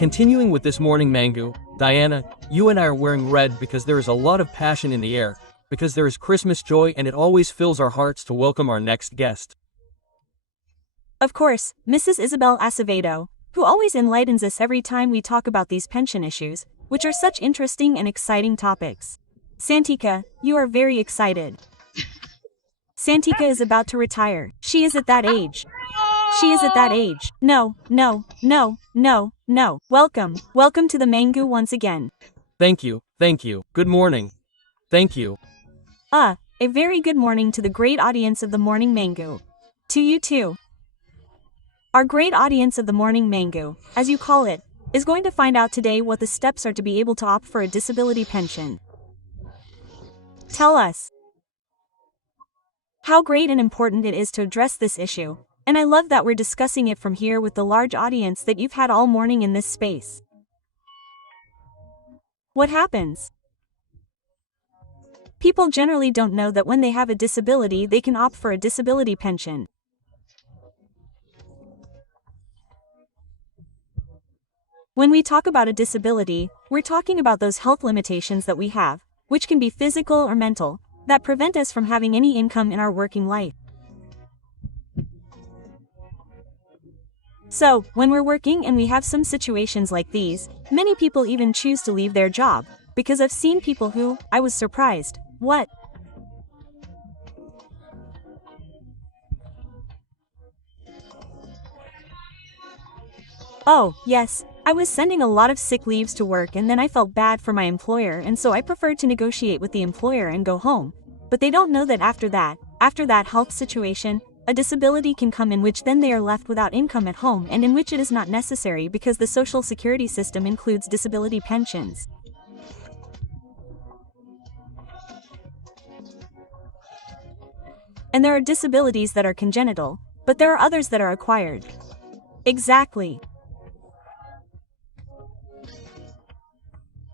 Continuing with this morning mango, Diana, you and I are wearing red because there is a lot of passion in the air, because there is Christmas joy and it always fills our hearts to welcome our next guest. Of course, Mrs. Isabel Acevedo, who always enlightens us every time we talk about these pension issues, which are such interesting and exciting topics. Santika, you are very excited. Santika is about to retire. She is at that age. She is at that age. No. Welcome to the Mangu once again. Thank you. Good morning. Thank you. A very good morning to the great audience of the Morning Mangu. To you too. Our great audience of the Morning Mangu, as you call it, is going to find out today what the steps are to be able to opt for a disability pension. Tell us how great and important it is to address this issue, and I love that we're discussing it from here with the large audience that you've had all morning in this space. What happens? People generally don't know that when they have a disability they can opt for a disability pension. When we talk about a disability, we're talking about those health limitations that we have, which can be physical or mental, that prevent us from having any income in our working life. So, when we're working and we have some situations like these, many people even choose to leave their job, because I've seen people who, I was surprised, what? Oh, yes, I was sending a lot of sick leaves to work and then I felt bad for my employer and so I preferred to negotiate with the employer and go home. But they don't know that after that health situation, a disability can come in which then they are left without income at home and in which it is not necessary because the social security system includes disability pensions. And there are disabilities that are congenital, but there are others that are acquired. Exactly.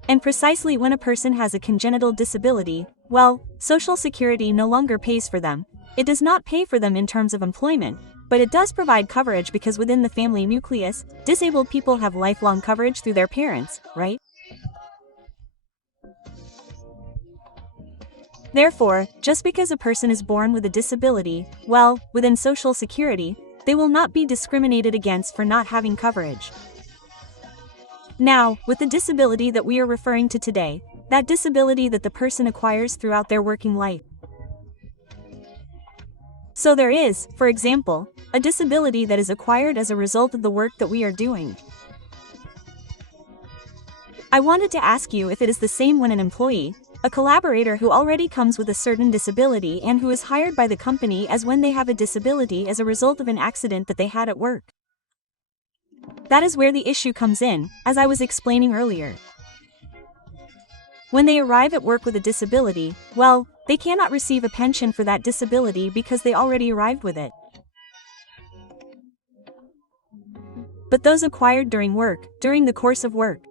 And precisely when a person has a congenital disability, well, Social Security no longer pays for them. It does not pay for them in terms of employment, but it does provide coverage because within the family nucleus, disabled people have lifelong coverage through their parents, right? Therefore, just because a person is born with a disability, well, within Social Security, they will not be discriminated against for not having coverage. Now, with the disability that we are referring to today, that disability that the person acquires throughout their working life. So there is, for example, a disability that is acquired as a result of the work that we are doing. I wanted to ask you if it is the same when an employee, a collaborator who already comes with a certain disability and who is hired by the company as when they have a disability as a result of an accident that they had at work. That is where the issue comes in, as I was explaining earlier. When they arrive at work with a disability, well, they cannot receive a pension for that disability because they already arrived with it. But those acquired during the course of work.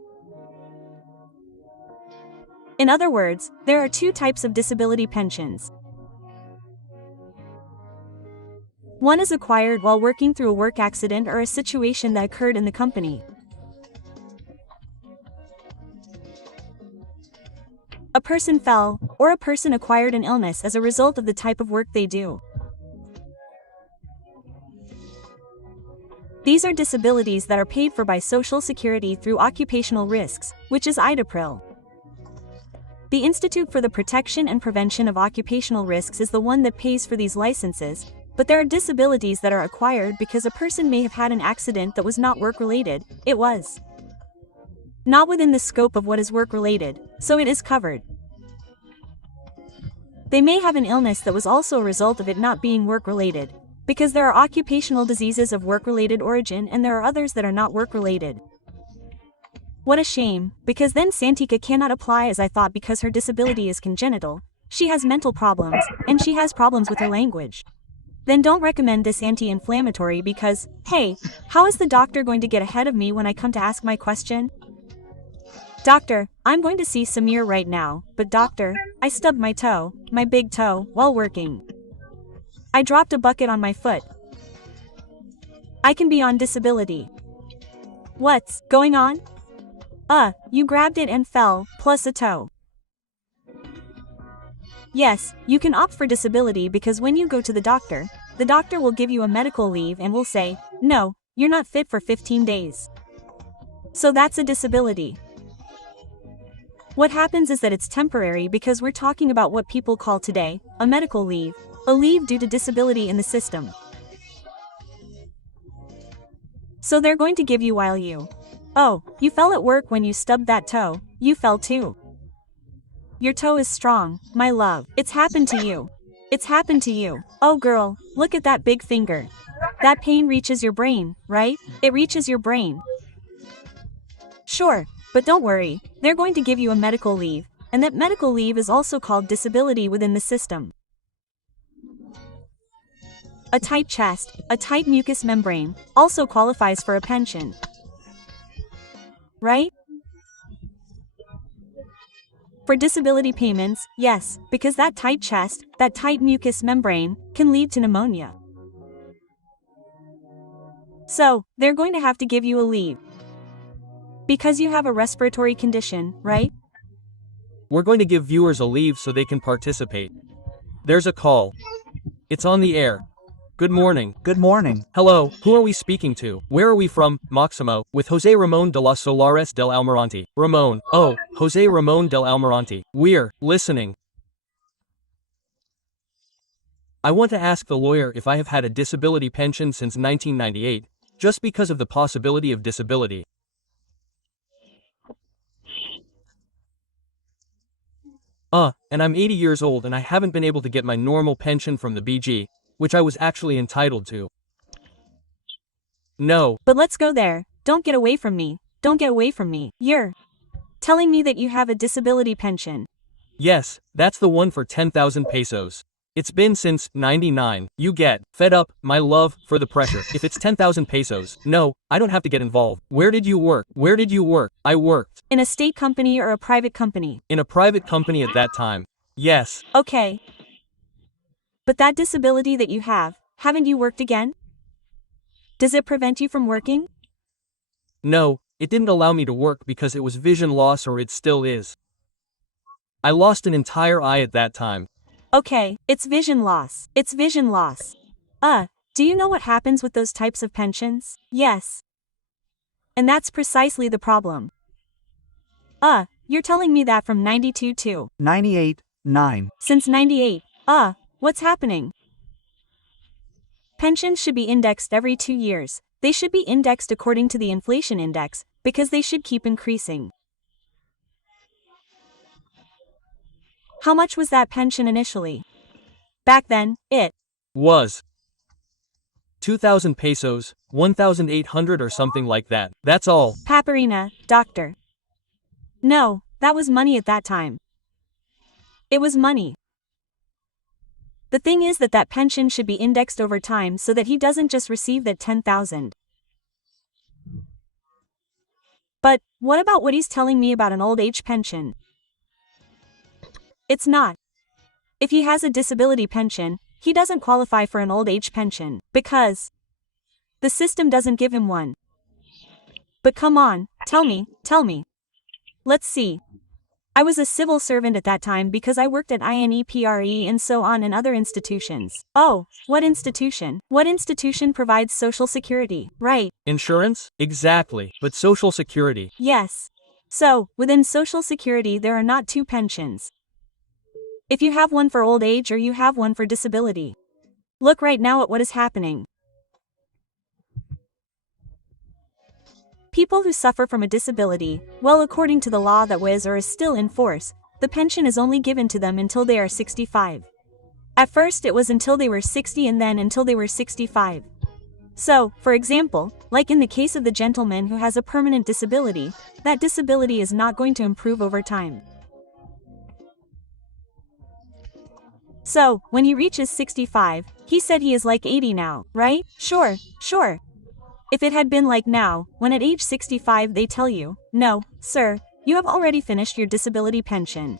In other words, there are two types of disability pensions. One is acquired while working through a work accident or a situation that occurred in the company. A person fell, or a person acquired an illness as a result of the type of work they do. These are disabilities that are paid for by Social Security through occupational risks, which is IDAPRIL. The Institute for the Protection and Prevention of Occupational Risks is the one that pays for these licenses, but there are disabilities that are acquired because a person may have had an accident that was not work-related, it was not within the scope of what is work-related, so it is covered. They may have an illness that was also a result of it not being work-related, because there are occupational diseases of work-related origin and there are others that are not work-related. What a shame, because then Santika cannot apply as I thought because her disability is congenital, she has mental problems, and she has problems with her language. Then don't recommend this anti-inflammatory because, hey, how is the doctor going to get ahead of me when I come to ask my question? Doctor, I'm going to see Samir right now, but doctor, I stubbed my toe, my big toe, while working. I dropped a bucket on my foot. I can be on disability. What's going on? You grabbed it and fell, plus a toe. Yes, you can opt for disability because when you go to the doctor will give you a medical leave and will say, no, you're not fit for 15 days. So that's a disability. What happens is that it's temporary because we're talking about what people call today a medical leave, a leave due to disability in the system. So they're going to give you while you fell at work when you stubbed that toe, you fell too. Your toe is strong, my love. It's happened to you. It's happened to you. Oh girl, look at that big finger. That pain reaches your brain, right? It reaches your brain. Sure, but don't worry, they're going to give you a medical leave, and that medical leave is also called disability within the system. A tight chest, a tight mucous membrane, also qualifies for a pension. Right? For disability payments, yes, because that tight chest, that tight mucous membrane, can lead to pneumonia. So, they're going to have to give you a leave. Because you have a respiratory condition, right? We're going to give viewers a leave so they can participate. There's a call. It's on the air. Good morning. Good morning. Hello, who are we speaking to? Where are we from? Maximo, with Jose Ramon de los Solares del Almirante. Ramon. Oh, Jose Ramon del Almirante. We're listening. I want to ask the lawyer if I have had a disability pension since 1998, just because of the possibility of disability. And I'm 80 years old and I haven't been able to get my normal pension from the BG, which I was actually entitled to. No. But let's go there. Don't get away from me. Don't get away from me. You're telling me that you have a disability pension. Yes, that's the one for 10,000 pesos. It's been since 99. You get fed up, my love, for the pressure. If it's 10,000 pesos, no, I don't have to get involved. Where did you work? Where did you work? I worked. In a state company or a private company? In a private company at that time. Yes. Okay. But that disability that you have, haven't you worked again? Does it prevent you from working? No, it didn't allow me to work because it was vision loss, or it still is. I lost an entire eye at that time. Okay, it's vision loss. It's vision loss. Do you know what happens with those types of pensions? Yes. And that's precisely the problem. You're telling me that from 92 to 98, 9. Since 98. What's happening? Pensions should be indexed every 2 years. They should be indexed according to the inflation index, because they should keep increasing. How much was that pension initially? Back then, it was 2,000 pesos, 1,800 or something like that. That's all. Paparina, doctor. No, that was money at that time. It was money. The thing is that pension should be indexed over time so that he doesn't just receive that 10,000. But, what about what he's telling me about an old age pension? It's not. If he has a disability pension, he doesn't qualify for an old age pension, because the system doesn't give him one. But come on, tell me. Let's see. I was a civil servant at that time because I worked at INEPRE and so on and other institutions. Oh, what institution? What institution provides Social Security? Right. Insurance? Exactly. But Social Security. Yes. So, within Social Security there are not two pensions. If you have one for old age or you have one for disability. Look right now at what is happening. People who suffer from a disability, well, according to the law that was or is still in force, the pension is only given to them until they are 65. At first it was until they were 60 and then until they were 65. So, for example, like in the case of the gentleman who has a permanent disability, that disability is not going to improve over time. So, when he reaches 65, he said he is like 80 now, right? Sure. If it had been like now, when at age 65 they tell you, no, sir, you have already finished your disability pension.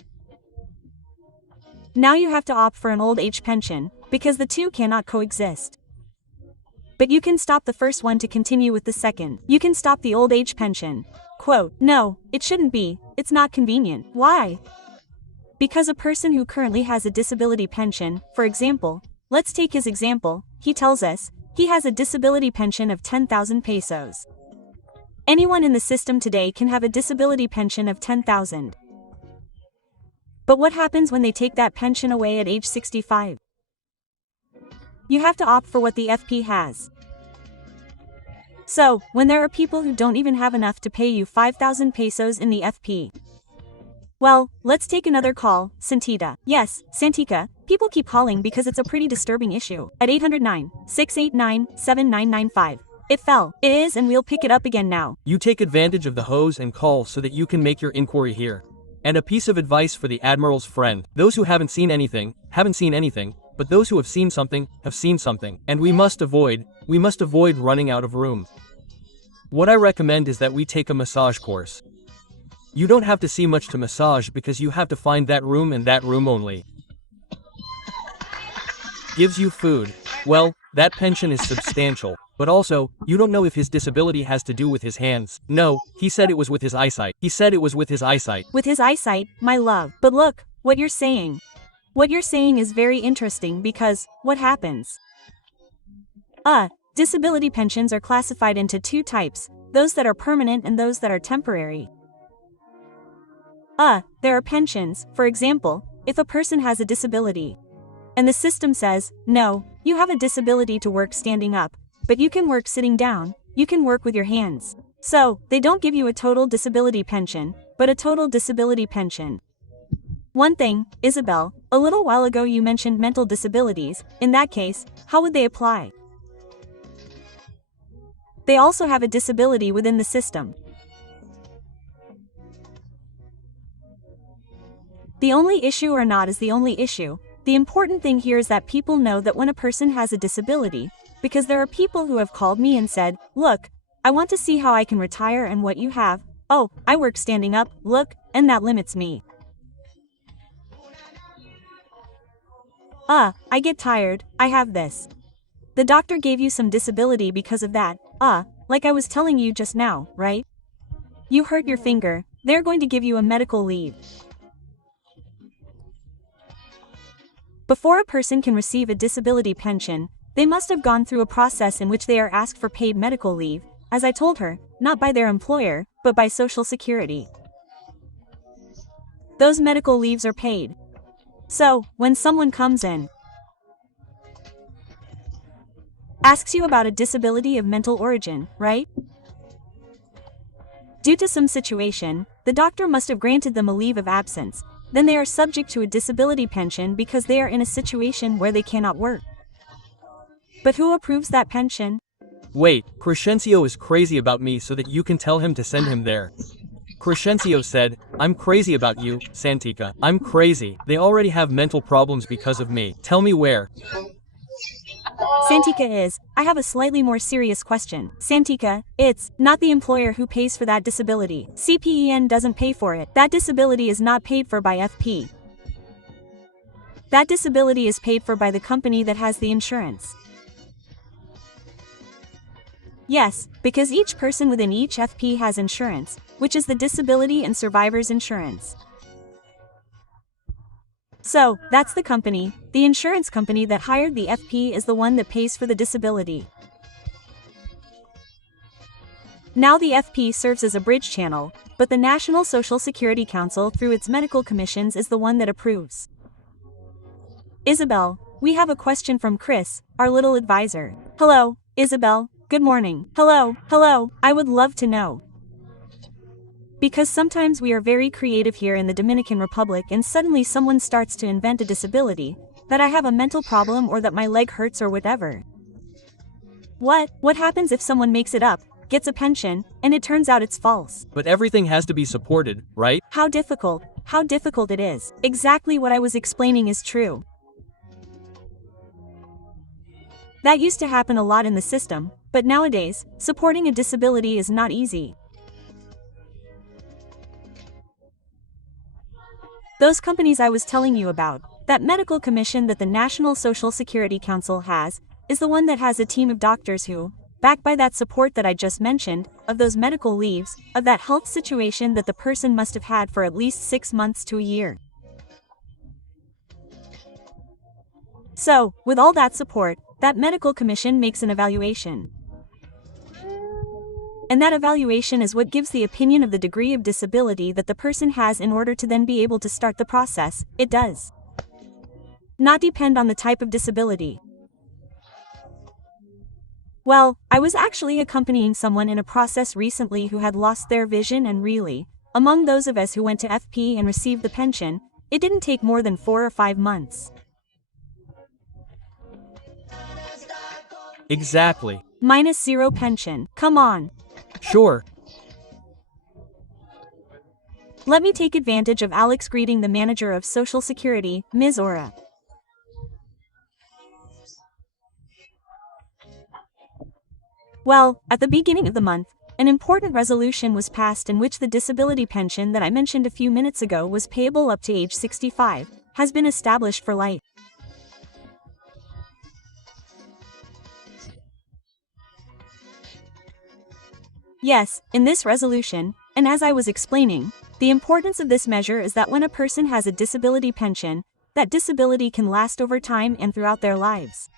Now you have to opt for an old age pension, because the two cannot coexist. But you can stop the first one to continue with the second. You can stop the old age pension. Quote, no, it shouldn't be, it's not convenient. Why? Because a person who currently has a disability pension, for example, let's take his example, he tells us, he has a disability pension of 10,000 pesos. Anyone in the system today can have a disability pension of 10,000. But what happens when they take that pension away at age 65? You have to opt for what the FP has. So, when there are people who don't even have enough to pay you 5,000 pesos in the FP. Well, let's take another call, Santita. Yes, Santika, people keep calling because it's a pretty disturbing issue. At 809-689-7995. It fell. It is, and we'll pick it up again now. You take advantage of the hose and call so that you can make your inquiry here. And a piece of advice for the Admiral's friend. Those who haven't seen anything, but those who have seen something, have seen something. And we must avoid running out of room. What I recommend is that we take a massage course. You don't have to see much to massage because you have to find that room and that room only. Gives you food. Well, that pension is substantial. But also, you don't know if his disability has to do with his hands. No, he said it was with his eyesight. With his eyesight, my love. But look, what you're saying. What you're saying is very interesting because, what happens? Disability pensions are classified into two types, those that are permanent and those that are temporary. There are pensions, for example, if a person has a disability. And the system says, no, you have a disability to work standing up. But you can work sitting down, you can work with your hands. So, they don't give you a total disability pension, but a total disability pension. One thing, Isabel, a little while ago you mentioned mental disabilities. In that case, how would they apply? They also have a disability within the system. The only issue or not is the only issue. The important thing here is that people know that when a person has a disability, because there are people who have called me and said, look, I want to see how I can retire and what you have. Oh, I work standing up, look, and that limits me. I get tired, I have this. The doctor gave you some disability because of that, like I was telling you just now, right? You hurt your finger, they're going to give you a medical leave. Before a person can receive a disability pension, they must have gone through a process in which they are asked for paid medical leave, as I told her, not by their employer, but by Social Security. Those medical leaves are paid. So, when someone comes in, asks you about a disability of mental origin, right? Due to some situation, the doctor must have granted them a leave of absence, then they are subject to a disability pension because they are in a situation where they cannot work. But who approves that pension? Wait, Crescencio is crazy about me so that you can tell him to send him there. Crescencio said, I'm crazy about you, Santika. I'm crazy. They already have mental problems because of me. Tell me where. Santika is, I have a slightly more serious question. Santika, it's not the employer who pays for that disability. CPEN doesn't pay for it. That disability is not paid for by FP. That disability is paid for by the company that has the insurance. Yes, because each person within each FP has insurance, which is the disability and survivor's insurance. So, that's the company, the insurance company that hired the FP is the one that pays for the disability. Now the FP serves as a bridge channel, but the National Social Security Council through its medical commissions is the one that approves. Isabel, we have a question from Chris, our little advisor. Hello, Isabel. Good morning. Hello, I would love to know. Because sometimes we are very creative here in the Dominican Republic and suddenly someone starts to invent a disability, that I have a mental problem or that my leg hurts or whatever. What happens if someone makes it up, gets a pension, and it turns out it's false? But everything has to be supported, right? How difficult it is. Exactly what I was explaining is true. That used to happen a lot in the system, but nowadays, supporting a disability is not easy. Those companies I was telling you about, that medical commission that the National Social Security Council has, is the one that has a team of doctors who, backed by that support that I just mentioned, of those medical leaves, of that health situation that the person must have had for at least 6 months to a year. So, with all that support, that medical commission makes an evaluation. And that evaluation is what gives the opinion of the degree of disability that the person has in order to then be able to start the process. It does not depend on the type of disability. Well, I was actually accompanying someone in a process recently who had lost their vision, and really, among those of us who went to FP and received the pension, it didn't take more than 4 or 5 months. Exactly. -0 pension. Come on. Sure. Let me take advantage of Alex greeting the manager of Social Security, Ms. Ora. Well, at the beginning of the month, an important resolution was passed in which the disability pension that I mentioned a few minutes ago was payable up to age 65, has been established for life. Yes, in this resolution, and as I was explaining, the importance of this measure is that when a person has a disability pension, that disability can last over time and throughout their lives.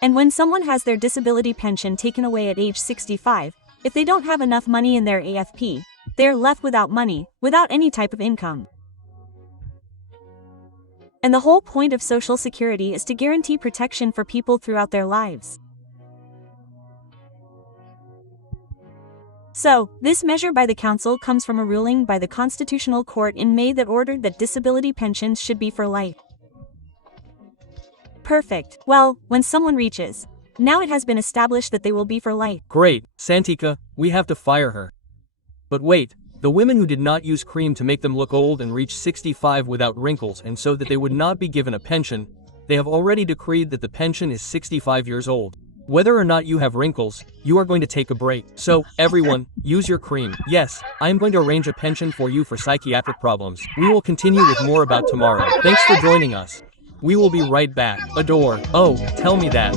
And when someone has their disability pension taken away at age 65, if they don't have enough money in their AFP, they are left without money, without any type of income. And the whole point of Social Security is to guarantee protection for people throughout their lives. So, this measure by the Council comes from a ruling by the Constitutional Court in May that ordered that disability pensions should be for life. Perfect. Well, when someone reaches, now it has been established that they will be for life. Great, Santika, we have to fire her. But wait, the women who did not use cream to make them look old and reach 65 without wrinkles and so that they would not be given a pension, they have already decreed that the pension is 65 years old. Whether or not you have wrinkles, you are going to take a break. So, everyone, use your cream. Yes, I am going to arrange a pension for you for psychiatric problems. We will continue with more about tomorrow. Thanks for joining us. We will be right back. Adore. Oh, tell me that.